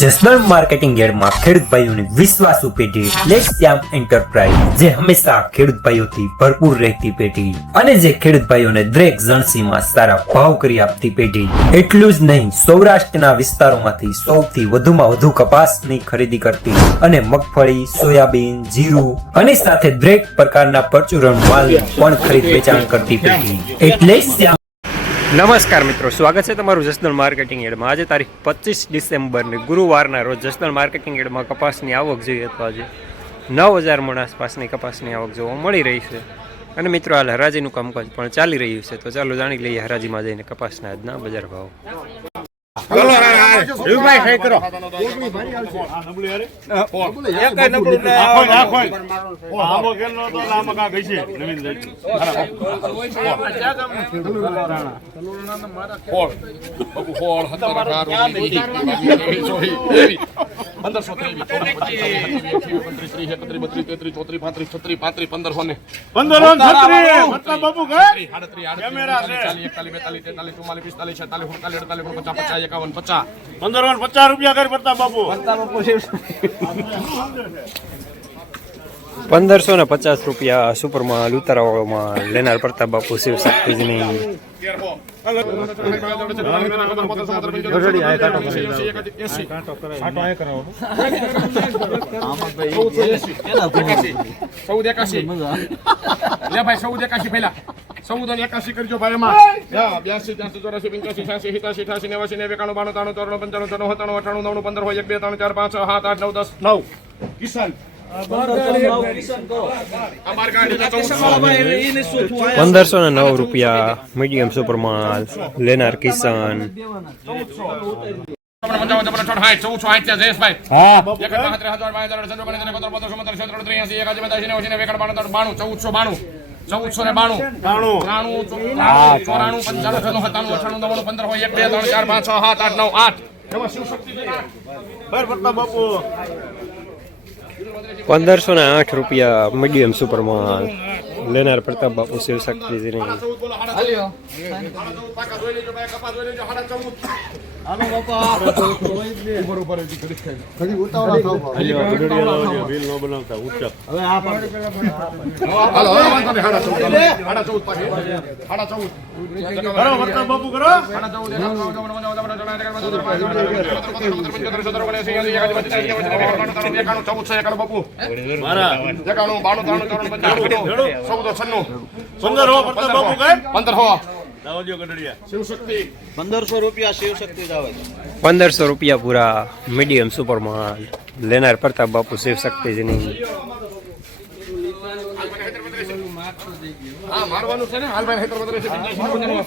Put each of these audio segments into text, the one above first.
Jasdan marketing યાર્ડમાં ખેડૂત ભાઈઓની વિશ્વાસુ પેઢી લેટ શ્યામ એન્ટરપ્રાઇઝ, જે હંમેશા ખેડૂત ભાઈઓથી ભરપૂર રહેતી પેઢી અને જે ખેડૂત ભાઈઓને દરેક જણસીમાં સારા ભાવ કરી આપતી પેઢી. એટલું જ નહીં, સૌરાષ્ટ્રના વિસ્તારોમાંથી સૌથી વધુમાં વધુ કપાસની ખરીદી કરતી અને મગફળી, સોયાબીન, જીરું અને સાથે દરેક પ્રકારના પરચુરણ માલ પણ ખરીદ વેચાણ કરતી પેઢી એટલે શ્યામ. નમસ્કાર મિત્રો, સ્વાગત છે તમારું જસદણ માર્કેટિંગ યાર્ડમાં. આજે તારીખ 25 ડિસેમ્બરની ગુરુવારના રોજ જસદણ માર્કેટિંગ યાર્ડમાં કપાસની આવક જોઈએ તો આજે 9000 મણ આસપાસની કપાસની આવક જોવા મળી રહી છે. અને મિત્રો હાલ હરાજીનું કામકાજ પણ ચાલી રહ્યું છે, તો ચાલો જાણી લઈએ હરાજીમાં જઈને કપાસના આજના બજાર ભાવ. રૂપિયા કરી પડતા બાપુ 1550 રૂપિયા સુપરમાં ઉતારાવાળોમાં લેનાર પ્રતાપ બાપુ શિવ શક્તિજીની. ચૌદ 81 કરજો ભાઈ એમાં 82 83 84 85 86 87 88 91 92 93 94 95 96 97 98 99 15 હોય 1 2 3 4 5 6 7 8 9 10 9 કિશન 1509 રૂપિયા મીડિયમ સુપરમાં લેનાર કિસાન. ચૌદસો ને 92 94 95 98 15 હોય 1 2 3 4 5 6 7 8 9 8 1508 રૂપિયા મીડિયમ સુપરમાં લેનાર પ્રતાપ બાપુ શિવ શક્તિજીની. ₹1500 રૂપિયા પૂરા મીડિયમ સુપરમાં લેનાર પ્રતાપ બાપુ શિવ શક્તિજીની. મારવાનું છે ને હાલ ભાઈ 1250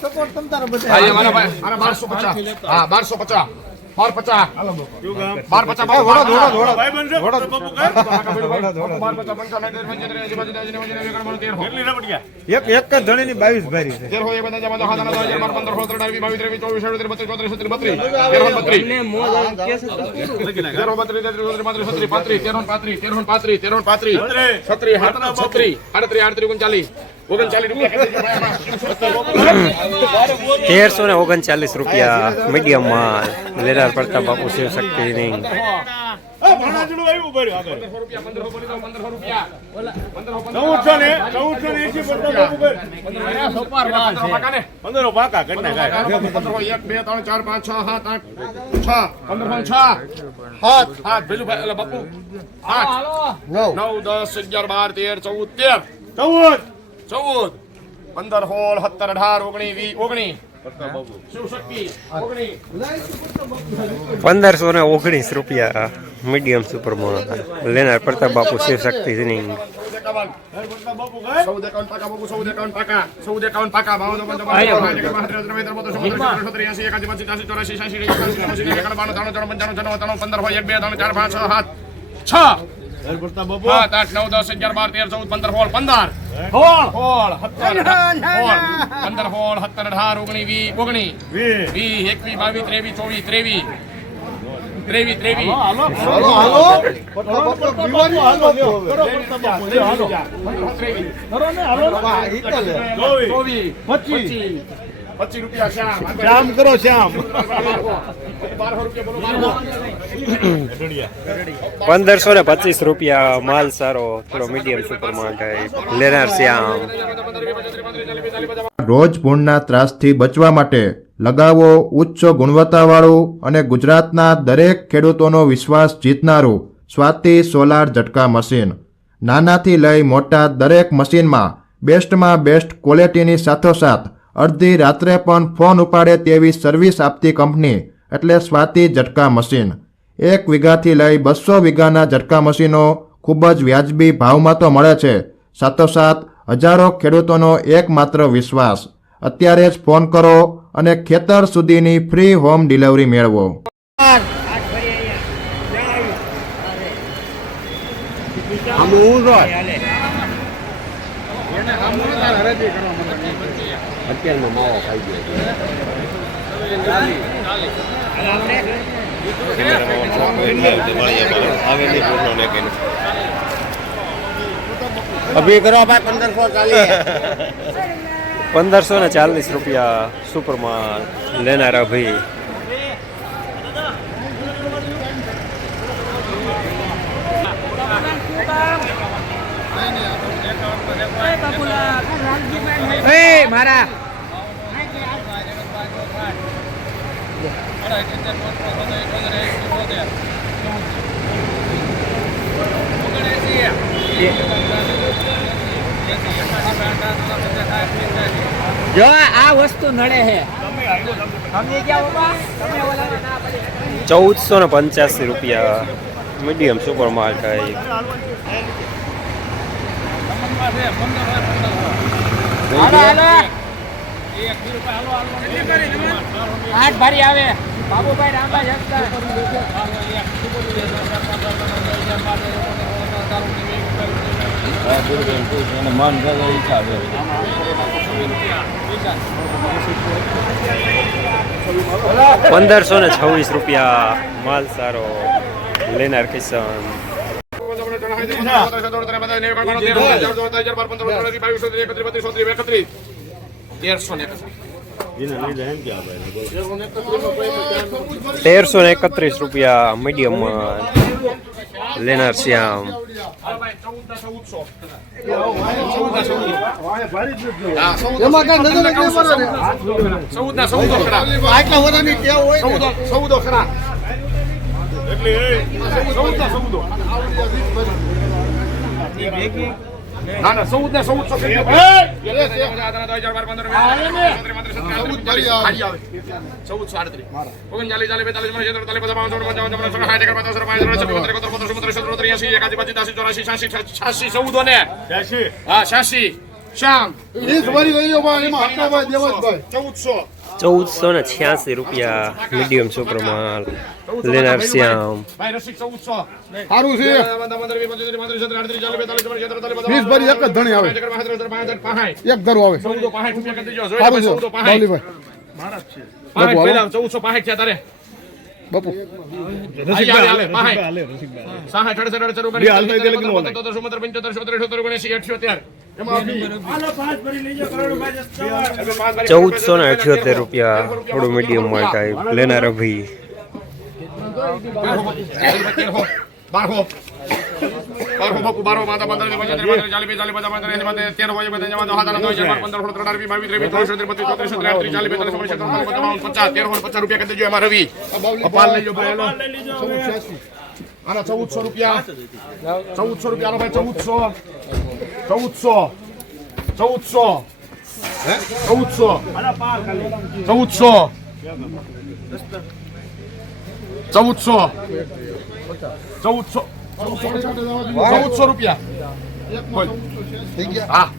₹1339 રૂપિયા મીડિયમ માલ લેનાર પ્રતાપ બાપુ શિવ શક્તિની. ચૌદ 15 16 17 18 19 ₹1519 રૂપિયા મીડિયમ સુપરમાં લેનાર પ્રતાપ બાપુ શિવ શક્તિજીની. 23 25 રૂપિયા શ્યામ શ્યામ કરો શ્યામ 1200 રૂપિયા બોલો 1525 રૂપિયા માલ સારો થોડો મીડિયમ સુપર માટે લેનાર શ્યામ. રોજ ભૂણના ત્રાસથી બચવા માટે લગાવો ઉચ્ચ ગુણવત્તાવાળું અને ગુજરાતના દરેક ખેડૂતોનો વિશ્વાસ જીતનારું સ્વાતિ સોલાર ઝટકા મશીન. નાનાથી લઈ મોટા દરેક મશીનમાં બેસ્ટમાં બેસ્ટ ક્વોલિટીની સાથોસાથ અડધી રાત્રે પણ ફોન ઉપાડે તેવી સર્વિસ આપતી કંપની એટલે સ્વાતિ ઝટકા મશીન. 1 વીઘાથી લઈ 200 વીઘાના ઝટકા મશીનો ખૂબ જ વ્યાજબી ભાવમાં તો મળે છે, સાથોસાથ હજારો ખેડૂતોનો એકમાત્ર વિશ્વાસ. અત્યારે જ ફોન કરો અને ખેતર સુધીની ફ્રી હોમ ડિલિવરી મેળવો. અભી કરો ભાઈ 1540 રૂપિયા સુપર માલ લેનાર અભી. મારા જો આ વસ્તુ નડે છે સમજી ગયા બાબા તમે ઓલામાં ના પડી. 1485 રૂપિયા મીડિયમ સુપર માલ થાય. હાલો હાલો આઠ ભારી આવે બાબુભાઈ રામબા જગતા ₹1526 રૂપિયા માલ સારો લેનાર કિસાન. ₹1331 રૂપિયા મીડિયમ માલ લેનાર શ્યામ. ના ના 1486 રૂપિયા મીડિયમ સુપર માલ લેનાર શ્યામ. સારું છે 20 ભરી એક જ ધણી આવે એક ધરો આવે સારું છે બાવલીભાઈ બાપુ ₹1478 થોડું મીડિયમ માલ થાય લેનાર અભી. હા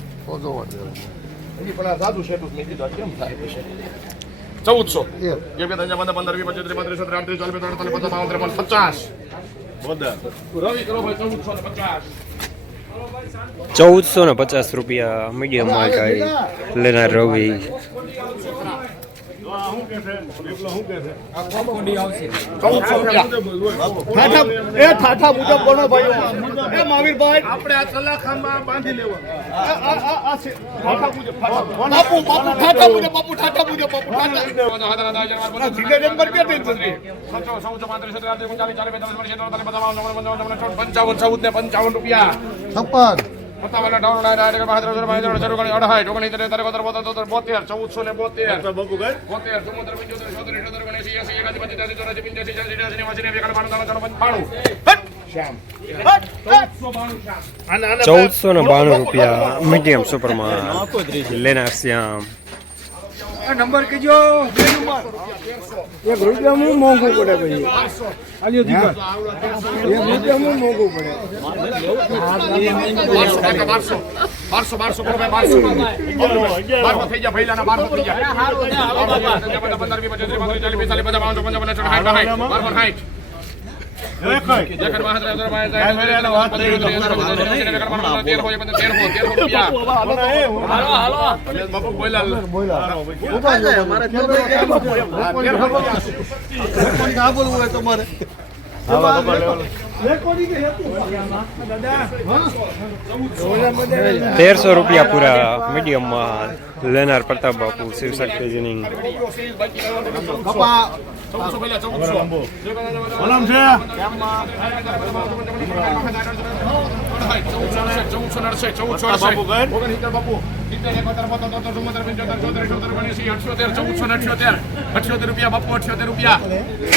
1450 રૂપિયા મીડિયમ માલ થાય લેનાર રવિ. ઠાઠા મુજબ બોલો ભાઈઓ એ મહાવીરભાઈ આપણે આ સલાખામાં બાંધી લેવા ઠાઠા મુજબ બાપુ ઠાઠા મુજબ બાપુ ઠાઠા મુજબ બાપુ ઠાઠા ધીરે નંબર કે ટેન્શન છે 55 રૂપિયા 56 57 ડાઉન ડાયરેક્ટ 72 શરૂ કરી 28 29 73 72 14 ₹1492 રૂપિયા મીડિયમ સુપરમાં લેનાર શ્યામ. નંબર કીજો એક રૂપિયા હું મોંઘું પડે પછી આલ્યો દીકર એક રૂપિયા હું મોંઘું પડે 1200 કરો ભાઈ 1200 થઈ ગયા ભઈલાના 1200 થઈ ગયા 15 20 25 30 40 50 ₹1300 રૂપિયા પૂરા મીડિયમમાં લેનાર પ્રતાપ બાપુ શિવશક્તિજીની. રૂપિયા બાપુ 78 રૂપિયા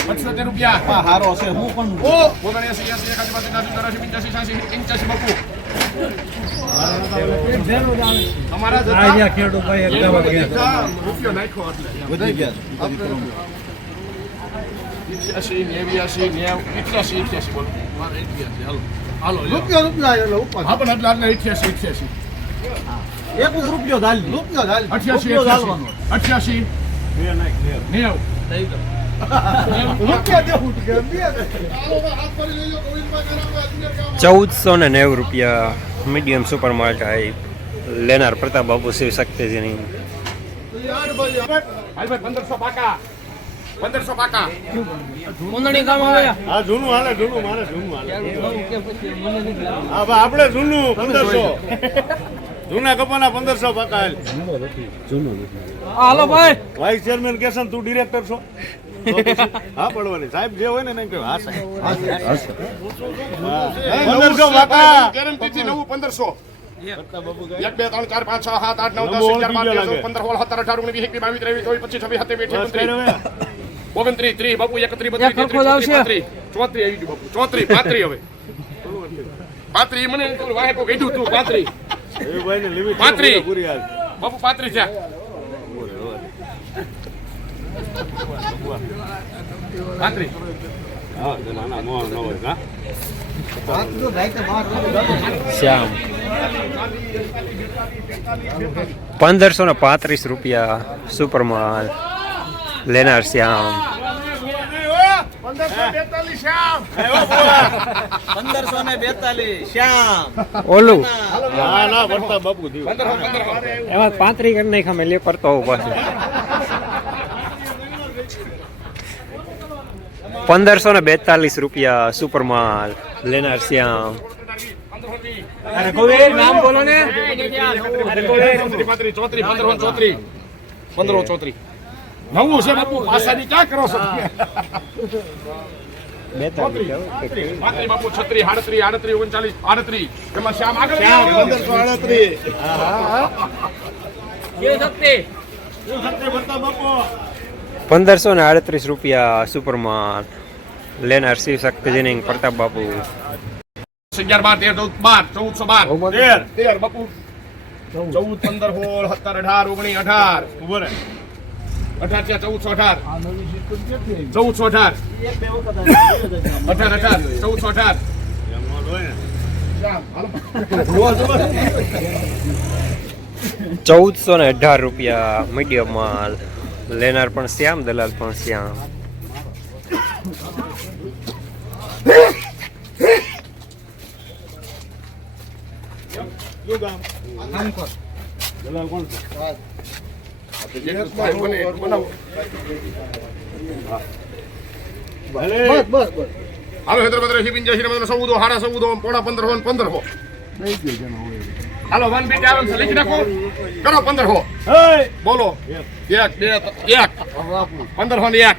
78 રૂપિયા હારો છે હું પણ 79 બાપુ અમારા ખેડૂત ભાઈ રૂપિયો નાખ્યો વધી ગયા 88 બોલો હાલો રૂપિયા હા પણ આટલા 88 એક રૂપિયો ધાલ રૂપિયો ધાલ 88 ₹1490 રૂપિયા મીડિયમ સુપર માર્કેટ લેનાર પ્રતાપ બાપુ શિવશક્તિજીની. 1500 પાકા 1500 પાકા મુંદણી કામ આવે હા જૂનું હાલે જૂનું મારે જૂનું હાલે હા ભાઈ આપણે જૂનું 1500 જૂના કપાના 1500 પાકા હાલ હાલો ભાઈ વાઇસ ચેરમેન કેસન તું ડિરેક્ટર છો તો પછી હા પડવાની સાહેબ જે હોય ને એને કહ્યું હા સાહેબ 1500 પાકા ગેરંટીથી નવું 1500 1 2 3 4 5 6 7 8 9 10 11 12 13 14 15 16 17 18 19 20 21 25 26 27 29 30 બાપુ 31 32 33 34 આવી ગયું બાપુ 34 35 હવે 35 મને વાહે કો કીધું તું 35 એ ભાઈ ને લિમિટ 35 પૂરી હાલ બાપુ 35 છે હા ના મોહ ન હોય ના શ્યામ ₹1535 સુપરમાં લેનાર શ્યામ. 1542 શ્યામ 1542 શ્યામ ઓલું ના ના વર્તા બાપુ દીવ 15 એમાં 35 કરી નાખ્યા મેં લે કરતો હોઉં પાછું. 1542 રૂપિયા સુપરમાં લેનાર શ્યામ. અરે કોઈ નામ બોલો ને અરે 34 34 15 નવું છે બાપુ પાસાની ક્યાં કરો છો 42 બાપુ 36 38 39 38 એમાં શ્યામ આગળ 1538 કે શકતે વર્તા બાપુ 1538 રૂપિયા સુપરમાં લેનાર શિવશક્તિજીની પ્રતાપ બાપુ. 11 12 13 14 13 બાપુ 14 15 16 17 18 19 18 ઉભો રહે 18 1418 1418 એમાં હોય ને 1418 રૂપિયા મીડિયમ માલ લેનાર પણ શ્યામ દલાલ પણ શ્યામ. શું ગામ દલાલ કોણ છે બનાવો. ભલે. હાલો હૈદરાબાદ રહી પિંજાસી ને 14 હાડા 14 પોણા 15 ને 1500. હાલો વન બીટ આવે છે લખી નાખો કરો 1500. હે બોલો 1 2 1 1500 ને 1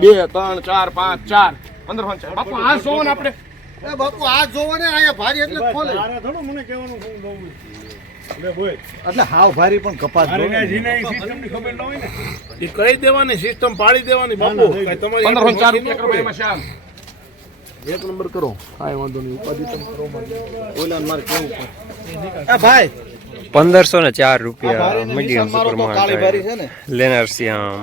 2 3 4 5 4 1500 બાપુ આ જોવો ને આપણે બાપુ આ જોવો ને અહીંયા ભારી એટલે ખોલે તારે થોડું મને કહેવાનું શું દઉં લે બોય એટલે હાવ ભારી પણ કપાસ મારે કાંઈ જીનાની સિસ્ટમની ખબર ન હોય ને એ કહી દેવાની સિસ્ટમ પાડી દેવાની બાપુ કાંઈ તમારી 1504 રૂપિયા કરો ભાઈ એમાં શ્યામ. એક નંબર કરો કાંઈ વાંધો નહીં ઉપાધિ તમે કરો ઓલા મારે કેવું પડે ભાઈ 1504 રૂપિયા મીડિયમ સુપર કાળી ભારી છે ને લેનાર શ્યામ